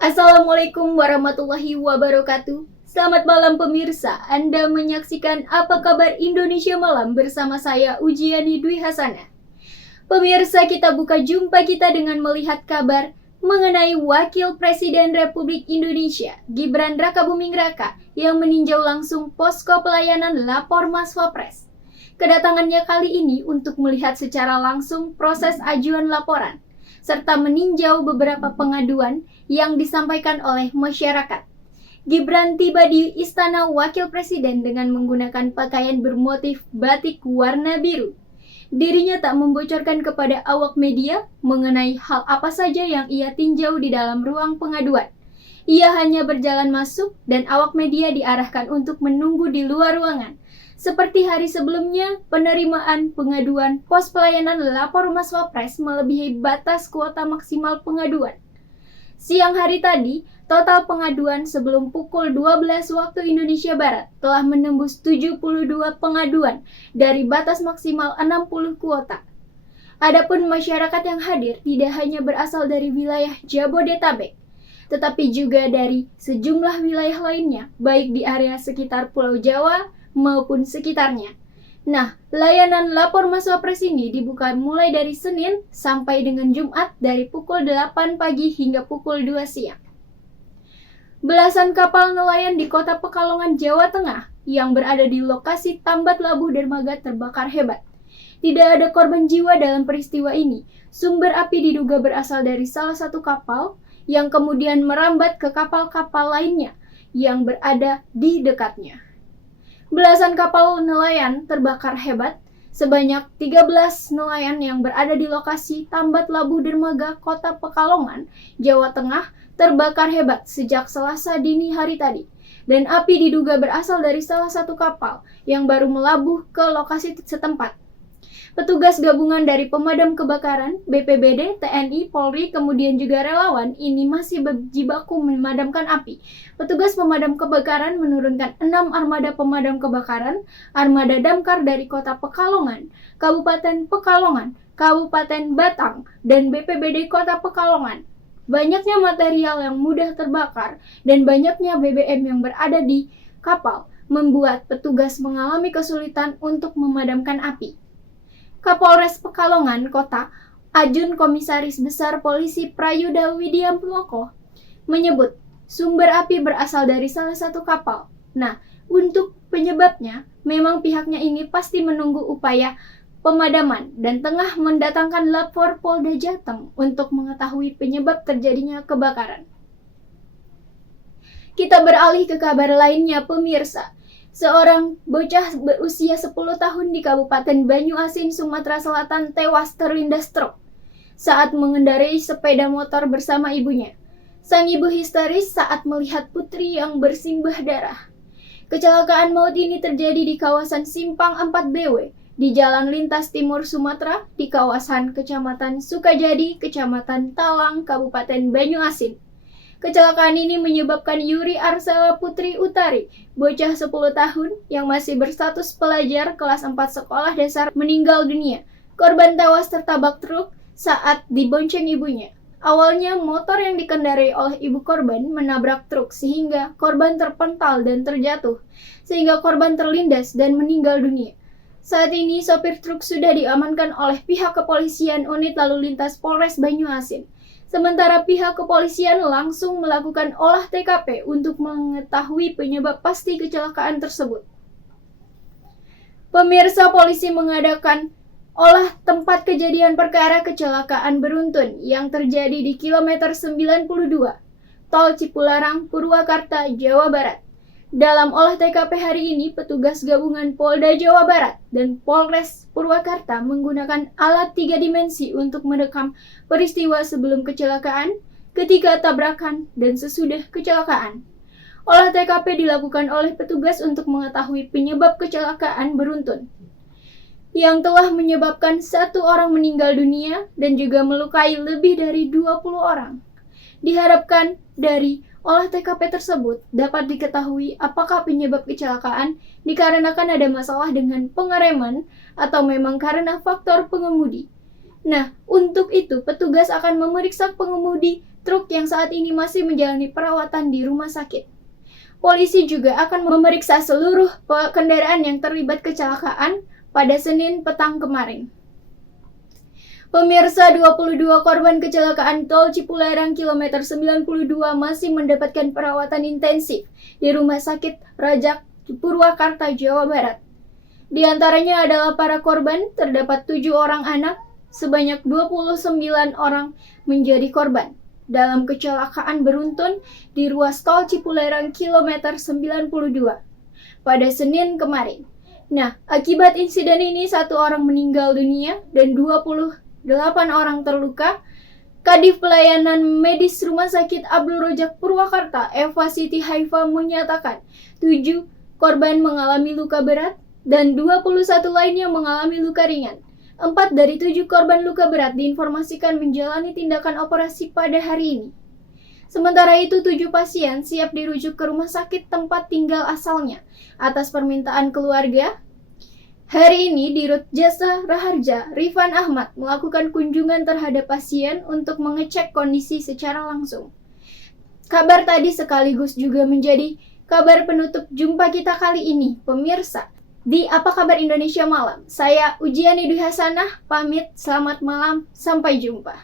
Assalamualaikum warahmatullahi wabarakatuh. Selamat malam pemirsa. Anda menyaksikan Apa Kabar Indonesia Malam bersama saya Ujiani Dwi Hasanah. Pemirsa, kita buka jumpa kita dengan melihat kabar mengenai Wakil Presiden Republik Indonesia Gibran Rakabuming Raka yang meninjau langsung posko pelayanan lapor Mas Wapres. Kedatangannya kali ini untuk melihat secara langsung proses ajuan laporan serta meninjau beberapa pengaduan yang disampaikan oleh masyarakat. Gibran tiba di Istana Wakil Presiden dengan menggunakan pakaian bermotif batik warna biru. Dirinya tak membocorkan kepada awak media mengenai hal apa saja yang ia tinjau di dalam ruang pengaduan. Ia hanya berjalan masuk dan awak media diarahkan untuk menunggu di luar ruangan. Seperti hari sebelumnya, penerimaan pengaduan pos pelayanan lapor Mas Wapres melebihi batas kuota maksimal pengaduan. Siang hari tadi, total pengaduan sebelum pukul 12 waktu Indonesia Barat telah menembus 72 pengaduan dari batas maksimal 60 kuota. Adapun masyarakat yang hadir tidak hanya berasal dari wilayah Jabodetabek, tetapi juga dari sejumlah wilayah lainnya, baik di area sekitar Pulau Jawa maupun sekitarnya. Nah, layanan lapor Mas Wapres ini dibuka mulai dari Senin sampai dengan Jumat dari pukul 8 pagi hingga pukul 2 siang. Belasan kapal nelayan di Kota Pekalongan, Jawa Tengah yang berada di lokasi Tambat Labu Dermaga terbakar hebat. Tidak ada korban jiwa dalam peristiwa ini. Sumber api diduga berasal dari salah satu kapal yang kemudian merambat ke kapal-kapal lainnya yang berada di dekatnya. Belasan kapal nelayan terbakar hebat, sebanyak 13 nelayan yang berada di lokasi Tambat Labu Dermaga Kota Pekalongan, Jawa Tengah terbakar hebat sejak Selasa dini hari tadi. Dan api diduga berasal dari salah satu kapal yang baru melabuh ke lokasi setempat. Petugas gabungan dari pemadam kebakaran, BPBD, TNI, Polri, kemudian juga relawan ini masih berjibaku memadamkan api. Petugas pemadam kebakaran menurunkan 6 armada pemadam kebakaran, armada damkar dari Kota Pekalongan, Kabupaten Pekalongan, Kabupaten Batang, dan BPBD Kota Pekalongan. Banyaknya material yang mudah terbakar dan banyaknya BBM yang berada di kapal membuat petugas mengalami kesulitan untuk memadamkan api. Kapolres Pekalongan Kota, Ajun Komisaris Besar Polisi Prayuda Widiamloko menyebut sumber api berasal dari salah satu kapal. Nah, untuk penyebabnya, memang pihaknya ini pasti menunggu upaya pemadaman dan tengah mendatangkan lapor Polda Jateng untuk mengetahui penyebab terjadinya kebakaran. Kita beralih ke kabar lainnya, pemirsa. Seorang bocah berusia 10 tahun di Kabupaten Banyuasin, Sumatera Selatan tewas terlindas truk saat mengendarai sepeda motor bersama ibunya. Sang ibu histeris saat melihat putri yang bersimbah darah. Kecelakaan maut ini terjadi di kawasan Simpang 4BW di Jalan Lintas Timur Sumatera di kawasan Kecamatan Sukajadi, Kecamatan Talang, Kabupaten Banyuasin. Kecelakaan ini menyebabkan Yuri Arsela Putri Utari, bocah 10 tahun yang masih berstatus pelajar kelas 4 sekolah dasar, meninggal dunia. Korban tewas tertabak truk saat dibonceng ibunya. Awalnya motor yang dikendarai oleh ibu korban menabrak truk sehingga korban terpental dan terjatuh, sehingga korban terlindas dan meninggal dunia. Saat ini sopir truk sudah diamankan oleh pihak kepolisian unit lalu lintas Polres Banyuasin. Sementara pihak kepolisian langsung melakukan olah TKP untuk mengetahui penyebab pasti kecelakaan tersebut. Pemirsa, polisi mengadakan olah tempat kejadian perkara kecelakaan beruntun yang terjadi di kilometer 92, Tol Cipularang, Purwakarta, Jawa Barat. Dalam olah TKP hari ini, petugas gabungan Polda Jawa Barat dan Polres Purwakarta menggunakan alat 3 dimensi untuk merekam peristiwa sebelum kecelakaan, ketika tabrakan, dan sesudah kecelakaan. Olah TKP dilakukan oleh petugas untuk mengetahui penyebab kecelakaan beruntun yang telah menyebabkan 1 orang meninggal dunia dan juga melukai lebih dari 20 orang. Diharapkan dari olah TKP tersebut dapat diketahui apakah penyebab kecelakaan dikarenakan ada masalah dengan pengereman atau memang karena faktor pengemudi. Nah, untuk itu petugas akan memeriksa pengemudi truk yang saat ini masih menjalani perawatan di rumah sakit. Polisi juga akan memeriksa seluruh kendaraan yang terlibat kecelakaan pada Senin petang kemarin. Pemirsa, 22 korban kecelakaan tol Cipularang kilometer 92 masih mendapatkan perawatan intensif di Rumah Sakit Rajak Purwakarta, Jawa Barat. Di antaranya adalah para korban, terdapat 7 orang anak, sebanyak 29 orang menjadi korban dalam kecelakaan beruntun di ruas tol Cipularang kilometer 92 pada Senin kemarin. Nah, akibat insiden ini 1 orang meninggal dunia dan 28 orang terluka. Kadif Pelayanan Medis Rumah Sakit Abdul Rojak Purwakarta, Eva Siti Haifa menyatakan 7 korban mengalami luka berat dan 21 lainnya mengalami luka ringan. 4 dari 7 korban luka berat diinformasikan menjalani tindakan operasi pada hari ini. Sementara itu 7 pasien siap dirujuk ke rumah sakit tempat tinggal asalnya atas permintaan keluarga. Hari ini, Dirut Jasa Raharja, Rifan Ahmad, melakukan kunjungan terhadap pasien untuk mengecek kondisi secara langsung. Kabar tadi sekaligus juga menjadi kabar penutup jumpa kita kali ini, pemirsa, di Apa Kabar Indonesia Malam. Saya Ujiani Dwi Hasanah, pamit, selamat malam, sampai jumpa.